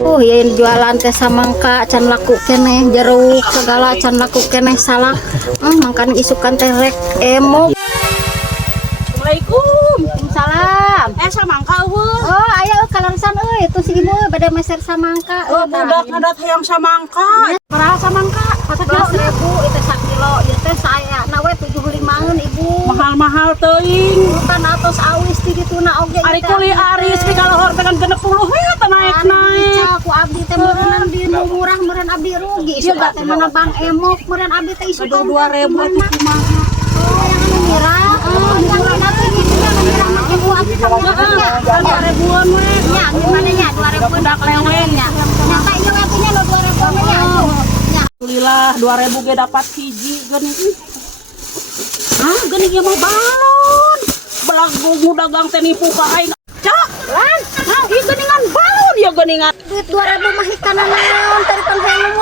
Ya jualan teh samangka can laku keneh jeruk segala can laku keneh salah mangkan isukan teh rek emo. Assalamualaikum. Salam. Samangka eueuh. Oh aya kalangsan itu si ibu bade meser samangka. Budak ngadat hayang samangka. Berapa samangka? 11.000 itu sakilo ieu teh saya nawe 75eun ibu. Mahal-mahal teuing. Bukan atos awis ti dituna oge. Ari kuli aris di kalahor tekan 60 we teh naik-naik. Aku abdi teh meureun di murah meureun abdi rugi. Sudah teh mana Bang Emok meureun abdi teh isu 2.000 atuh kumaha. Oh yang murah. Oh yang nanti gitu yang murah mah ibu abdi teh Ada ribuan we. nya gimana nya 2.000 dak lewen nya. Nyata ieu we nya 2.000 nya. Alhamdulillah 2.000 ge dapat hiji geuning. Geuning ieu mah balon. Belagu dagang teh nipu ka aing. Cak, lan. Ieu geuningan balon ya geuningan. Duit 2.000 mah hikana naon tari pangheung